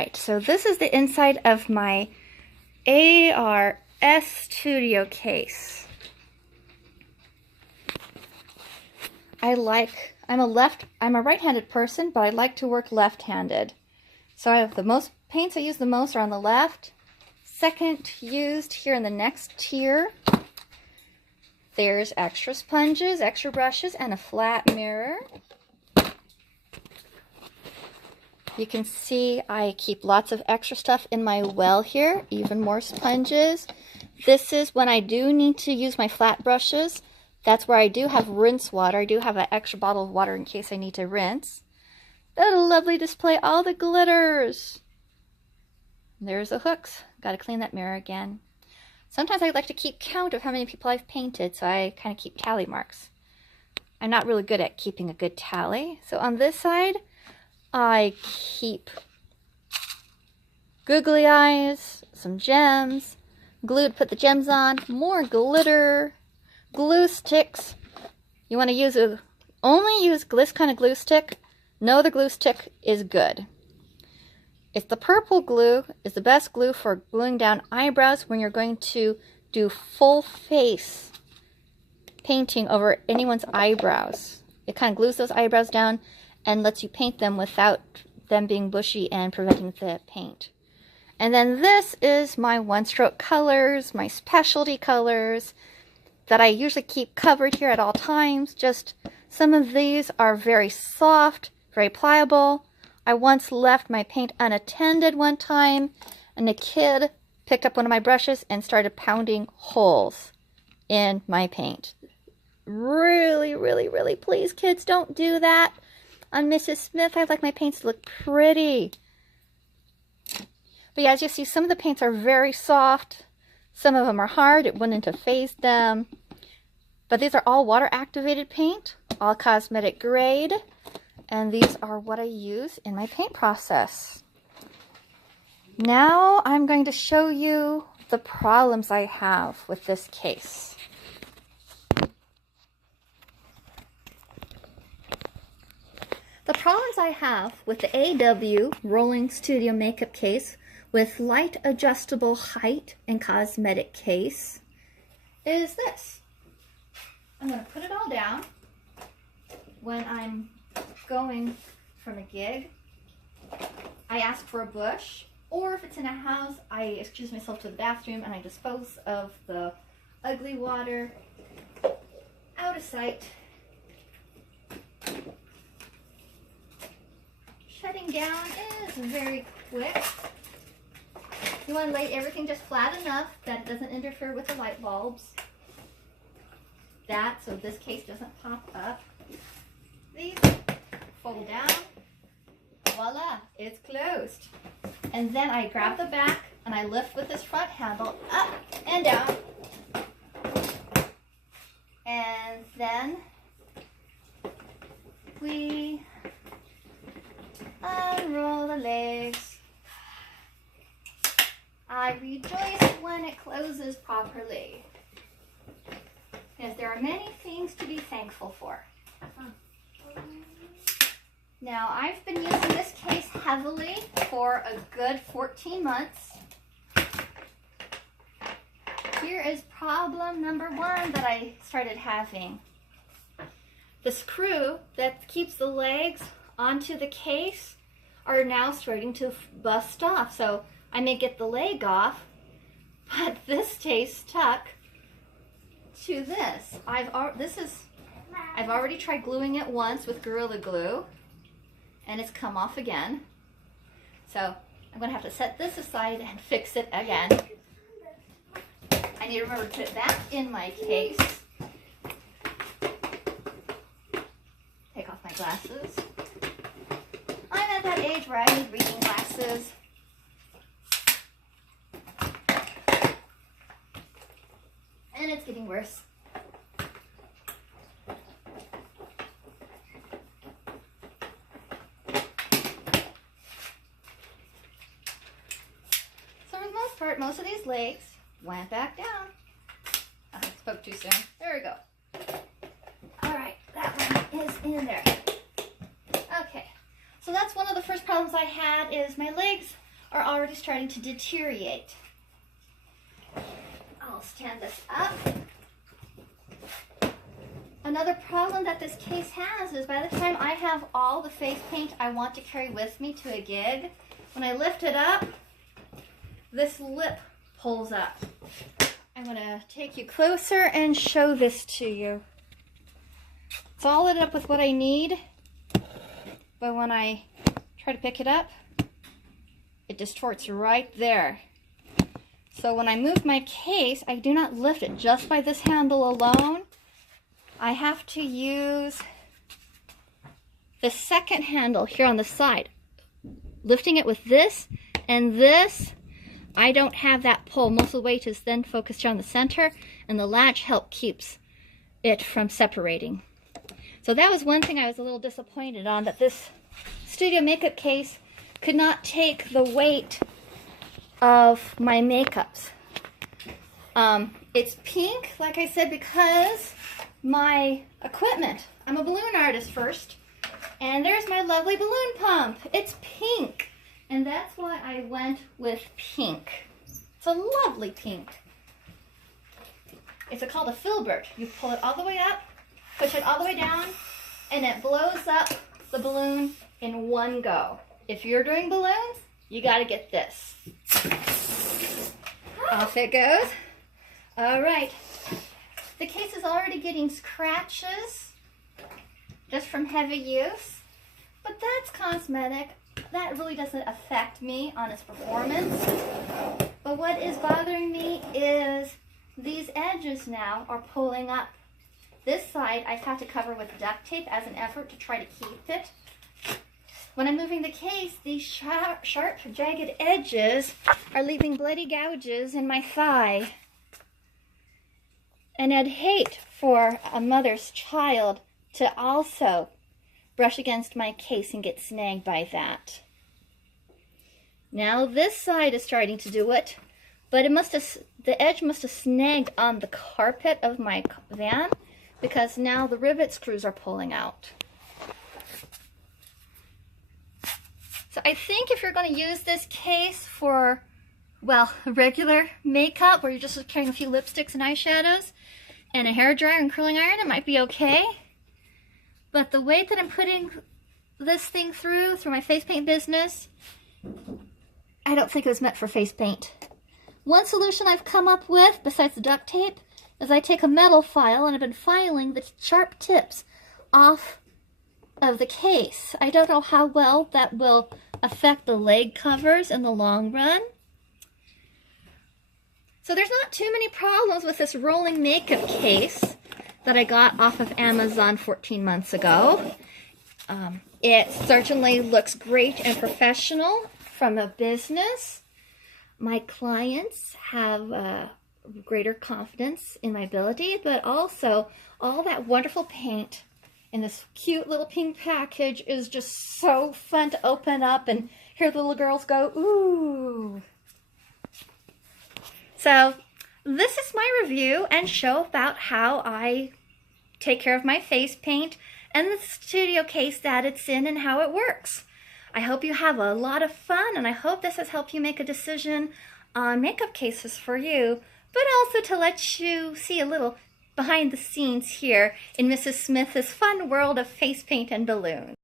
right, so this is the inside of my ARS Studio case. I'm a right-handed person, but I like to work left-handed. So I have the most paints I use the most are on the left. Second used here in the next tier. There's extra sponges, extra brushes, and a flat mirror. You can see I keep lots of extra stuff in my well here, even more sponges. This is when I do need to use my flat brushes. That's where I do have rinse water. I do have an extra bottle of water in case I need to rinse. That lovely display, all the glitters. There's the hooks. Got to clean that mirror again. Sometimes I like to keep count of how many people I've painted, so I kind of keep tally marks. I'm not really good at keeping a good tally. So on this side, I keep googly eyes, some gems, glue to put the gems on, more glitter, glue sticks. You want to only use this kind of glue stick. No other glue stick is good. It's the purple glue is the best glue for gluing down eyebrows when you're going to do full face painting over anyone's eyebrows. It kind of glues those eyebrows down and lets you paint them without them being bushy and preventing the paint. And then this is my one-stroke colors, my specialty colors that I usually keep covered here at all times. Just some of these are very soft, very pliable. I once left my paint unattended one time, and a kid picked up one of my brushes and started pounding holes in my paint. Really, really, really, please, kids, don't do that. On Mrs. Smith, I like my paints to look pretty. But yeah, as you see, some of the paints are very soft. Some of them are hard. It wouldn't have phased them. But these are all water-activated paint, all cosmetic grade. And these are what I use in my paint process. Now I'm going to show you the problems I have with this case. The problems I have with the AW Rolling Studio Makeup Case with light adjustable height and cosmetic case is this. I'm going to put it all down when I'm going from a gig. I ask for a bush, or if it's in a house, I excuse myself to the bathroom and I dispose of the ugly water out of sight. Shutting down is very quick. You want to lay everything just flat enough that it doesn't interfere with the light bulbs. So this case doesn't pop up. These fold down. Voila, it's closed. And then I grab the back and I lift with this front handle up and down. And then we unroll the legs. I rejoice when it closes properly, because there are many things to be thankful for. Now, I've been using this case heavily for a good 14 months. Here is problem number one that I started having. The screw that keeps the legs onto the case are now starting to bust off. So I may get the leg off, but this stays stuck to this. I've already tried gluing it once with Gorilla Glue, and it's come off again. So I'm going to have to set this aside and fix it again. I need to remember to put that in my case. Take off my glasses. I'm at that age where I need reading glasses. And it's getting worse. So for the most part, most of these legs went back down. I spoke too soon. There we go. All right, that one is in there. Okay, so that's one of the first problems I had is my legs are already starting to deteriorate. I'll stand this up. Another problem that this case has is by the time I have all the face paint I want to carry with me to a gig, when I lift it up, this lip pulls up. I'm going to take you closer and show this to you. It's all lit up with what I need, but when I try to pick it up, it distorts right there. So when I move my case, I do not lift it just by this handle alone. I have to use the second handle here on the side. Lifting it with this and this, I don't have that pull. Most of the weight is then focused here on the center, and the latch help keeps it from separating. So that was one thing I was a little disappointed on, that this studio makeup case could not take the weight of my makeups. It's pink, like I said, because my equipment. I'm a balloon artist first, and there's my lovely balloon pump. It's pink, and that's why I went with pink. It's a lovely pink. It's called a filbert. You pull it all the way up, push it all the way down, and it blows up the balloon in one go. If you're doing balloons, you got to get this. Off it goes. All right. The case is already getting scratches just from heavy use, but that's cosmetic. That really doesn't affect me on its performance. But what is bothering me is these edges now are pulling up. This side I've had to cover with duct tape as an effort to try to keep it. When I'm moving the case, these sharp, jagged edges are leaving bloody gouges in my thigh. And I'd hate for a mother's child to also brush against my case and get snagged by that. Now this side is starting to do it, but the edge must have snagged on the carpet of my van, because now the rivet screws are pulling out. So I think if you're going to use this case for, well, regular makeup, where you're just carrying a few lipsticks and eyeshadows and a hairdryer and curling iron, it might be okay. But the weight that I'm putting this thing through my face paint business, I don't think it was meant for face paint. One solution I've come up with, besides the duct tape, is I take a metal file, and I've been filing the sharp tips off of the case. I don't know how well that will affect the leg covers in the long run. So there's not too many problems with this rolling makeup case that I got off of Amazon 14 months ago. It certainly looks great and professional from a business. My clients have greater confidence in my ability, but also all that wonderful paint in this cute little pink package is just so fun to open up and hear the little girls go, ooh. So this is my review and show about how I take care of my face paint and the studio case that it's in and how it works. I hope you have a lot of fun, and I hope this has helped you make a decision on makeup cases for you, but also to let you see a little behind the scenes here in Mrs. Smith's fun world of face paint and balloons.